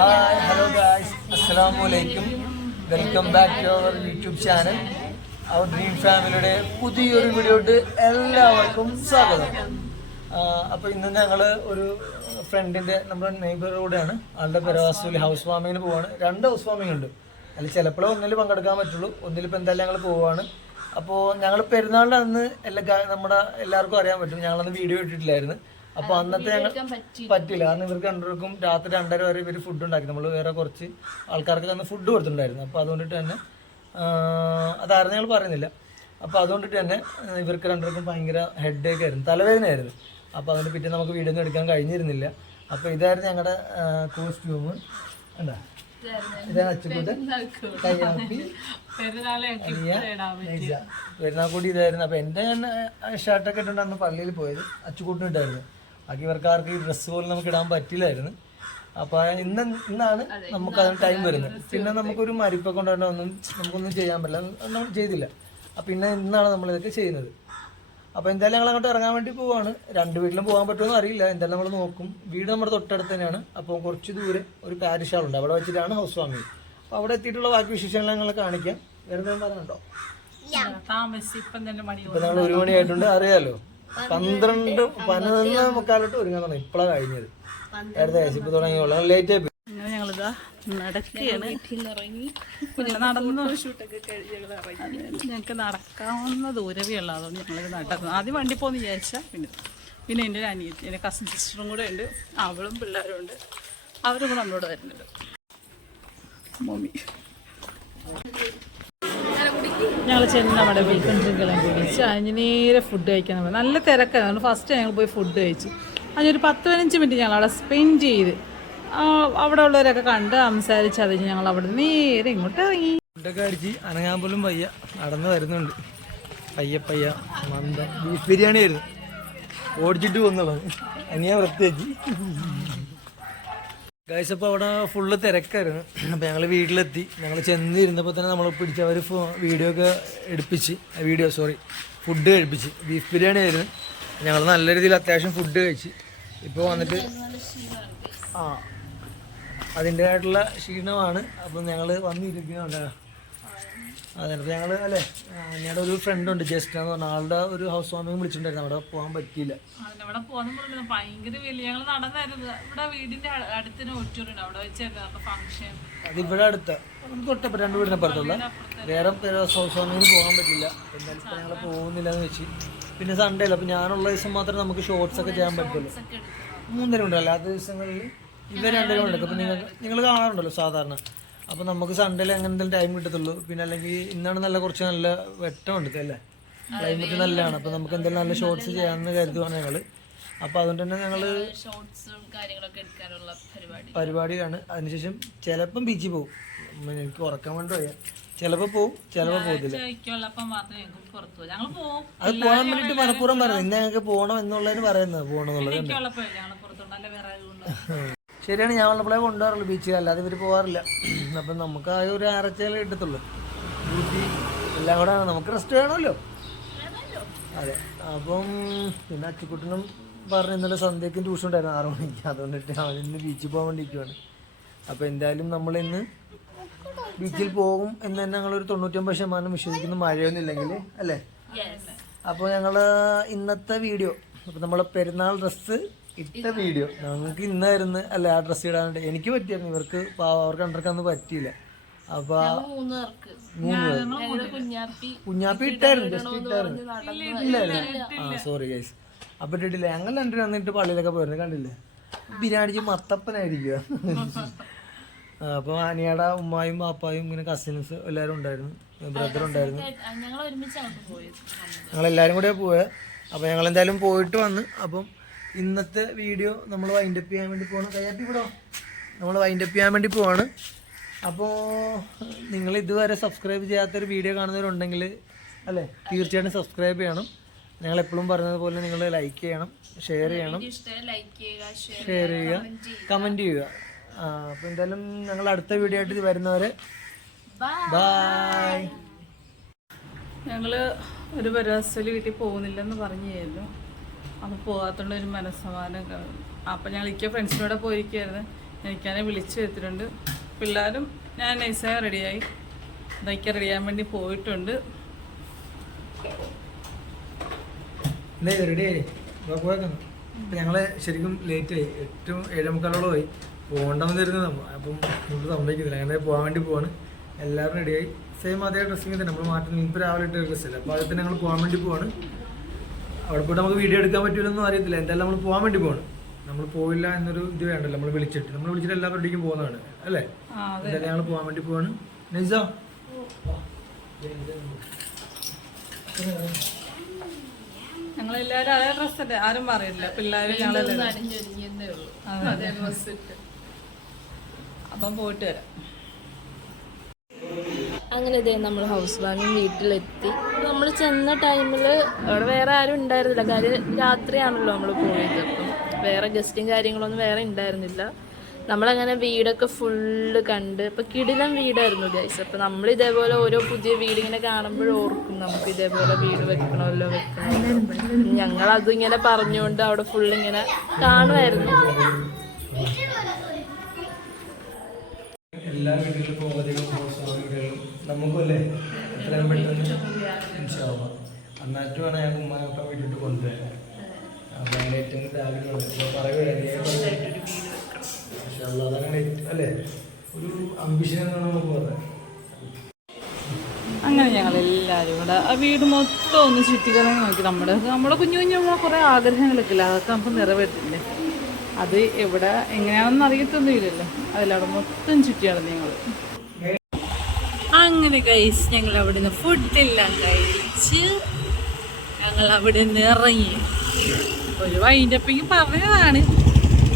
Hi hello guys, അസ്സലാമു അലൈക്കും. Welcome back to our YouTube channel our dream ഫാമിലിയുടെ പുതിയൊരു വീഡിയോട്ട് എല്ലാവർക്കും സ്വാഗതം. അപ്പോൾ ഇന്ന് ഞങ്ങൾ ഒരു ഫ്രണ്ടിൻ്റെ നമ്മുടെ നെയ്ബറുടെയാണ്, ആളുടെ പെരവാസത്തിൽ ഹൗസ് വാമിങ്ങിന് പോവാണ്. 2 ഹൗസ് വാമിംഗ് ഉണ്ട്. അതിൽ ചിലപ്പോഴേ ഒന്നിൽ പങ്കെടുക്കാൻ പറ്റുള്ളൂ, ഒന്നിലിപ്പോൾ എന്തായാലും ഞങ്ങൾ പോവുകയാണ്. അപ്പോൾ ഞങ്ങൾ പെരുന്നാളിൻ്റെ അന്ന് നമ്മുടെ എല്ലാവർക്കും അറിയാൻ പറ്റും, ഞങ്ങളന്ന് വീഡിയോ ഇട്ടിട്ടില്ലായിരുന്നു. അപ്പോൾ അന്നത്തെ ഞങ്ങൾ പറ്റില്ല, കാരണം ഇവർക്ക് രണ്ടുപേർക്കും രാത്രി 2:30 വരെ ഇവർ ഫുഡ് ഉണ്ടാക്കി. നമ്മൾ വേറെ കുറച്ച് ആൾക്കാർക്ക് അന്ന് ഫുഡ് കൊടുത്തിട്ടുണ്ടായിരുന്നു. അപ്പോൾ അതുകൊണ്ടിട്ട് തന്നെ അതായിരുന്നു ഞങ്ങൾ പറയുന്നില്ല. അപ്പോൾ അതുകൊണ്ടിട്ട് തന്നെ ഇവർക്ക് രണ്ടുപേർക്കും ഭയങ്കര ഹെഡേക്ക് ആയിരുന്നു, തലവേദനയായിരുന്നു. അപ്പോൾ അതുകൊണ്ട് പിറ്റേ നമുക്ക് വീഡിയോ ഒന്നും എടുക്കാൻ കഴിഞ്ഞിരുന്നില്ല. അപ്പോൾ ഇതായിരുന്നു ഞങ്ങളുടെ കോസ്റ്റ്യൂം. എന്താ ഇതാണ് അച്ചുകൂട്ടൻ, കയ്യാപ്പി, പെരുന്നാൾക്കൂടി ഇതായിരുന്നു. അപ്പോൾ എൻ്റെ ഞാൻ ഷർട്ടൊക്കെ ഇട്ടുണ്ടായിരുന്നു പള്ളിയിൽ പോയത്, അച്ചുകൂട്ടൻ ഇട്ടായിരുന്നു. ബാക്കി ഇവർക്കാർക്ക് ഈ ഡ്രസ്സ് പോലും നമുക്ക് ഇടാൻ പറ്റില്ലായിരുന്നു. അപ്പോൾ ഇന്നാണ് നമുക്കതിന് ടൈം വരുന്നത്. പിന്നെ നമുക്കൊരു മരിപ്പൊക്കെ കൊണ്ടുവരണം, ഒന്നും നമുക്കൊന്നും ചെയ്യാൻ പറ്റില്ല, നമ്മൾ ചെയ്തില്ല. അപ്പോൾ ഇന്നാണ് നമ്മളിതൊക്കെ ചെയ്യുന്നത്. അപ്പോൾ എന്തായാലും ഞങ്ങൾ അങ്ങോട്ട് ഇറങ്ങാൻ വേണ്ടി പോവാണ്. 2 വീട്ടിലും പോകാൻ പറ്റുമെന്ന് അറിയില്ല, എന്തായാലും നമ്മൾ നോക്കും. വീട് നമ്മുടെ തൊട്ടടുത്ത് തന്നെയാണ്. അപ്പോൾ കുറച്ച് ദൂരെ ഒരു പാരിഷ് ഹാളുണ്ട്, അവിടെ വെച്ചിട്ടാണ് ഹൗസ് വാമിങ്. അപ്പോൾ അവിടെ എത്തിയിട്ടുള്ള ബാക്കി വിശേഷങ്ങൾ ഞങ്ങൾ കാണിക്കാം. വേറെ പറഞ്ഞുണ്ടോ? ഇപ്പം നമ്മൾ 1 മണിയായിട്ടുണ്ട്, അറിയാലോ. 12-11 മുക്കാലോട്ട് ഒരുങ്ങാൻ തുടങ്ങി, ഇപ്പോഴാണ് കഴിഞ്ഞത്. നേരത്തെ ഇപ്പൊ തുടങ്ങിയോളൂ, ലേറ്റ് ആയി. ഞങ്ങളിതാ നടക്കുകയാണ്, നടന്നു. ഞങ്ങൾക്ക് നടക്കാവുന്ന ദൂരവേ ഉള്ളൂ, അതുകൊണ്ട് ഞങ്ങൾ നടന്നു. ആദ്യം വണ്ടി പോകുന്ന വിചാരിച്ചാൽ പിന്നെ എൻ്റെ അനിയത്തി, എൻ്റെ കസിൻ സിസ്റ്ററും കൂടെ ഉണ്ട്, അവളും പിള്ളേരും ഉണ്ട്, അവരും കൂടെ നമ്മളോട് വരുന്നുണ്ട്. മമ്മി ഞങ്ങൾ ചെന്ന് നമ്മുടെ വെൽക്കം ഡ്രിങ്കെല്ലാം കുടിച്ച് അതിന് നേരെ ഫുഡ് കഴിക്കാൻ പോയി. നല്ല തിരക്കാണ്. ഫസ്റ്റ് ഞങ്ങൾ പോയി ഫുഡ് കഴിച്ചു. അതിനൊരു 10-15 മിനിറ്റ് ഞങ്ങൾ അവിടെ സ്പെൻഡ് ചെയ്ത് അവിടെ ഉള്ളവരൊക്കെ കണ്ട് സംസാരിച്ച് അതിന് ഞങ്ങൾ അവിടെ നേരെ ഇങ്ങോട്ട് ഇറങ്ങി. ഫുഡൊക്കെ അടിച്ച് അനങ്ങാൻ പോലും പയ്യ നടന്ന് വരുന്നുണ്ട്. പയ്യ മന്ദ ബീഫ് ബിരിയാണി ആയിരുന്നു, ഓടിച്ചിട്ട് വന്നുള്ളത്. അനിയാ വൃത്തിയാക്കി ഗൈസ്. അപ്പോൾ അവിടെ ഫുള്ള് തിരക്കായിരുന്നു. അപ്പോൾ ഞങ്ങൾ വീട്ടിലെത്തി. ഞങ്ങൾ ചെന്നിരുന്നപ്പോൾ തന്നെ നമ്മൾ പിടിച്ചവർ വീഡിയോ ഒക്കെ എടുപ്പിച്ച് ഫുഡ് കഴിപ്പിച്ച്. ബീഫ് ബിരിയാണി ആയിരുന്നു. ഞങ്ങൾ നല്ല രീതിയിൽ അത്യാവശ്യം ഫുഡ് കഴിച്ച് ഇപ്പോൾ വന്നിട്ട് അതിൻ്റെതായിട്ടുള്ള ക്ഷീണമാണ്. അപ്പം ഞങ്ങൾ വന്നിരിക്കുന്നുണ്ട്. അതെ, അപ്പോൾ ഞങ്ങൾ അല്ലേ, ഞങ്ങളുടെ ഒരു ഫ്രണ്ടുണ്ട് ജസ്റ്റ് എന്ന് പറഞ്ഞാൽ, ആളുടെ ഒരു ഹൗസ് വാമിങ് വിളിച്ചിട്ടുണ്ടായിരുന്നു. അവിടെ പോകാൻ പറ്റിയില്ല. അതിവിടെ അടുത്ത തൊട്ടപ്പോൾ 2 വീടിനപ്പുറത്തുള്ള വേറെ ഹൗസ് വാമിങ്ങിന് പോകാൻ പറ്റില്ല. എന്തായാലും ഇപ്പോൾ ഞങ്ങൾ പോകുന്നില്ല എന്ന് വെച്ച്. പിന്നെ സൺഡേ അല്ല, അപ്പോൾ ഞാനുള്ള ദിവസം മാത്രമേ നമുക്ക് ഷോർട്സ് ഒക്കെ ചെയ്യാൻ പറ്റുള്ളൂ. 3 ഉണ്ട്, അല്ലാത്ത ദിവസങ്ങളിൽ ഇവർ 2 എടുക്കും. അപ്പം നിങ്ങൾ കാണാറുണ്ടല്ലോ സാധാരണ. അപ്പോൾ നമുക്ക് സൺഡേയിൽ അങ്ങനെ എന്തെങ്കിലും ടൈം കിട്ടത്തുള്ളൂ. പിന്നെ അല്ലെങ്കിൽ ഇന്നാണ് കുറച്ച് നല്ല വെട്ടമുണ്ട് അല്ലേ, ക്ലൈമറ്റ് നല്ലതാണ്. അപ്പോൾ നമുക്ക് എന്തെങ്കിലും നല്ല ഷോർട്സ് ചെയ്യാമെന്ന് കരുതുവാണ് ഞങ്ങൾ. അപ്പോൾ അതുകൊണ്ട് തന്നെ ഞങ്ങൾ പരിപാടിയാണ്. അതിനുശേഷം ചിലപ്പം ബീച്ചിൽ പോകും. എനിക്ക് ഉറക്കാൻ വേണ്ടി പോയാൽ ചിലപ്പോൾ പോവും, ചിലപ്പോൾ പോകത്തില്ല. അത് പോകാൻ വേണ്ടിയിട്ട് മനഃപൂർവ്വം പറയുന്നത്. ഇന്ന് ഞങ്ങൾക്ക് പോകണം എന്നുള്ളതിന് പറയുന്നത്, പോകണം എന്നുള്ളത്. ശരിയാണ്, ഞാൻ ഉള്ളപ്പോഴേ കൊണ്ടുപോകാറുള്ളൂ ബീച്ചിൽ, അല്ലാതെ ഇവർ പോകാറില്ല. അപ്പം നമുക്ക് ആ ഒരു ആഴ്ചയിലേ കിട്ടത്തുള്ളൂ. ഡ്യൂട്ടി എല്ലാം കൂടെ നമുക്ക് റെസ്റ്റ് വേണമല്ലോ. അതെ. അപ്പം പിന്നെ അച്ചുക്കുട്ടനും പറഞ്ഞ് ഇന്നലെ സന്ധ്യയ്ക്കും ട്യൂഷൻ ഉണ്ടായിരുന്നു 6 മണിക്ക്. അതുകൊണ്ടിട്ട് അവൻ ഇന്ന് ബീച്ചിൽ പോകാൻ വേണ്ടിയിരിക്കുവാണ്. അപ്പോൾ എന്തായാലും നമ്മളിന്ന് ബീച്ചിൽ പോകും എന്ന് തന്നെ ഞങ്ങളൊരു 99% വിശ്വസിക്കുന്നു, മഴയൊന്നും ഇല്ലെങ്കിൽ അല്ലേ. അപ്പോൾ ഞങ്ങൾ ഇന്നത്തെ വീഡിയോ, അപ്പോൾ നമ്മളെ പെരുന്നാൾ ഡ്രസ്സ് ഇട്ട വീഡിയോ ഞങ്ങൾക്ക് ഇന്നായിരുന്നു അല്ലേ. ആ ഡ്രസ്സ് ഇടാനുണ്ട്, എനിക്ക് പറ്റിയായിരുന്നു, അവർക്ക് 2 പറ്റിയില്ല. അപ്പൊ 3 കുഞ്ഞാപ്പി ഇട്ടായിരുന്നു, ജസ്റ്റ് ഇട്ടായിരുന്നു. ഇല്ല സോറി ഗൈസ്, അപ്പൊ ഇട്ടിട്ടില്ല. ഞങ്ങൾ 2 വന്നിട്ട് പള്ളിയിലൊക്കെ പോയിരുന്നു, കണ്ടില്ലേ. ബിരിയാണി മത്തപ്പനായിരിക്കുക. അപ്പോൾ അനിയുടെ ഉമ്മായും പാപ്പായും ഇങ്ങനെ കസിൻസ് എല്ലാവരും ഉണ്ടായിരുന്നു, ബ്രദർ ഉണ്ടായിരുന്നു. ഞങ്ങളെല്ലാവരും കൂടെ പോയത്. അപ്പോൾ ഞങ്ങൾ എന്തായാലും പോയിട്ട് വന്ന്. അപ്പം ഇന്നത്തെ വീഡിയോ നമ്മൾ വൈൻഡപ്പ് ചെയ്യാൻ വേണ്ടി പോകണം. കയ്യാപ്പി ഇവിടെ നമ്മൾ വൈൻഡപ്പ് ചെയ്യാൻ വേണ്ടി പോവാണ്. അപ്പോൾ നിങ്ങൾ ഇതുവരെ സബ്സ്ക്രൈബ് ചെയ്യാത്തൊരു വീഡിയോ കാണുന്നവരുണ്ടെങ്കിൽ അല്ലേ, തീർച്ചയായിട്ടും സബ്സ്ക്രൈബ് ചെയ്യണം. ഞങ്ങൾ എപ്പോഴും പറയുന്നത് പോലെ നിങ്ങൾ ലൈക്ക് ചെയ്യണം, ഷെയർ ചെയ്യണം, കമൻറ്റ് ചെയ്യുക. അപ്പോൾ എന്തായാലും ഞങ്ങൾ അടുത്ത വീഡിയോ ആയിട്ട് വരുന്നവരെ ബൈ. ഞങ്ങൾ ഒരു പരാസൽ വീട്ടിൽ പോകുന്നില്ലെന്ന് പറഞ്ഞായിരുന്നു. അപ്പോൾ പോകാത്തുള്ള ഒരു മനസ്സമാനം. അപ്പോൾ ഞങ്ങൾ ഫ്രണ്ട്സിനോടെ പോയിരിക്കുമായിരുന്നു. എനിക്കാനെ വിളിച്ചു വരുത്തിട്ടുണ്ട്. പിള്ളേരും ഞാൻ നൈസായി റെഡിയായി ഇതൊക്കെ റെഡിയാൻ വേണ്ടി പോയിട്ടുണ്ട്. റെഡിയായി ഞങ്ങള് ശരിക്കും ലേറ്റായി 7:45 പോയി പോകണ്ടെന്ന് തരുന്നത് അപ്പം നമ്മൾ സമ്മതിക്കുന്നില്ല. അങ്ങനെ പോകാൻ വേണ്ടി പോവാണ്. എല്ലാവരും റെഡിയായി സെയിം അതേ ഡ്രസ്സിങ് തന്നെ നമ്മൾ മാറ്റുന്നത്. ഇപ്പോൾ രാവിലെ ഇട്ട ഡ്രസ്സല്ല. അപ്പോൾ അതിൽ തന്നെ ഞങ്ങൾ പോകാൻ വേണ്ടി പോവാണ്. അവിടെ പോയിട്ട് നമുക്ക് വീഡിയോ എടുക്കാൻ പറ്റില്ലെന്നും അറിയത്തില്ല. എന്തായാലും നമ്മൾ പോകാൻ വേണ്ടി പോവാണ്. നമ്മൾ പോയില്ല എന്നൊരു ഇത് വേണ്ടല്ലോ. നമ്മൾ വിളിച്ചിട്ട് എല്ലാ പരിപാടിക്കും പോകുന്നതാണ് അല്ലേ? എന്തായാലും ഞങ്ങൾ പോകാൻ വേണ്ടി പോവാണ്. നൈസ ഞങ്ങളെല്ലാവരും അതേ ഡ്രസ്സല്ലേ, ആരും പറയില്ല. പിള്ളേരും ഞങ്ങളെല്ലാം അപ്പം പോയിട്ട് വരാം. അങ്ങനെ ഇതേ നമ്മൾ ഹൗസ് വാമിങ് വീട്ടിലെത്തി. നമ്മൾ ചെന്ന ടൈമിൽ അവിടെ വേറെ ആരും ഉണ്ടായിരുന്നില്ല. കാര്യം രാത്രിയാണല്ലോ നമ്മൾ പോയത്. അപ്പം വേറെ ഗസ്റ്റും കാര്യങ്ങളൊന്നും വേറെ ഉണ്ടായിരുന്നില്ല. നമ്മളങ്ങനെ വീടൊക്കെ ഫുള്ള് കണ്ട്. ഇപ്പം കിടിലം വീടായിരുന്നു ഗൈസ്. അപ്പം നമ്മൾ ഇതേപോലെ ഓരോ പുതിയ വീടിങ്ങനെ കാണുമ്പോഴും ഓർക്കും നമുക്ക് ഇതേപോലെ വീട് വെക്കണമല്ലോ. ഞങ്ങളതിങ്ങനെ പറഞ്ഞുകൊണ്ട് അവിടെ ഫുള്ളിങ്ങനെ കാണുമായിരുന്നു. എല്ലാ വീടുകളിലും പോകുമ്പോഴത്തേക്കും നമുക്കല്ലേ എത്രയും പെട്ടെന്ന് ഇൻഷാല്ലാഹ് അന്നാറ്റ് വേണം ഞാൻ ഉമ്മാനൊക്കെ വീട്ടിട്ട് കൊണ്ടുവരാൻ. അപ്പം അതിൻ്റെ ഏറ്റവും ആഗ്രഹമുണ്ട് അതങ്ങനെ അല്ലേ ഒരു അംബിഷൻ എന്നാണ് നമുക്ക് പറഞ്ഞത്. അങ്ങനെ ഞങ്ങളെല്ലാവരും കൂടെ ആ വീട് മൊത്തം ഒന്ന് ചുറ്റിക്കറങ്ങി നോക്കി. നമ്മുടെ കുഞ്ഞു കുഞ്ഞു കുറേ ആഗ്രഹങ്ങളൊക്കെ ഇല്ല, അതൊക്കെ നമുക്ക് നിറവേറ്റില്ലേ. അത് എവിടെ എങ്ങനെയാണെന്ന് അറിയത്തൊന്നുമില്ലല്ലോ. അതിലവിടെ മൊത്തം ചുറ്റിയാണ് ഞങ്ങൾ. അങ്ങനെ ഗൈസ് ഞങ്ങൾ അവിടെ നിന്ന് ഫുഡെല്ലാം കഴിച്ച് ഞങ്ങൾ അവിടെ നിന്ന് ഇറങ്ങി. ഒരു വൈൻഡപ്പിങ് പറഞ്ഞതാണ്,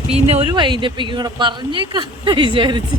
പിന്നെ ഒരു വൈൻഡപ്പിങ് കൂടെ പറഞ്ഞേക്കാം വിചാരിച്ച്.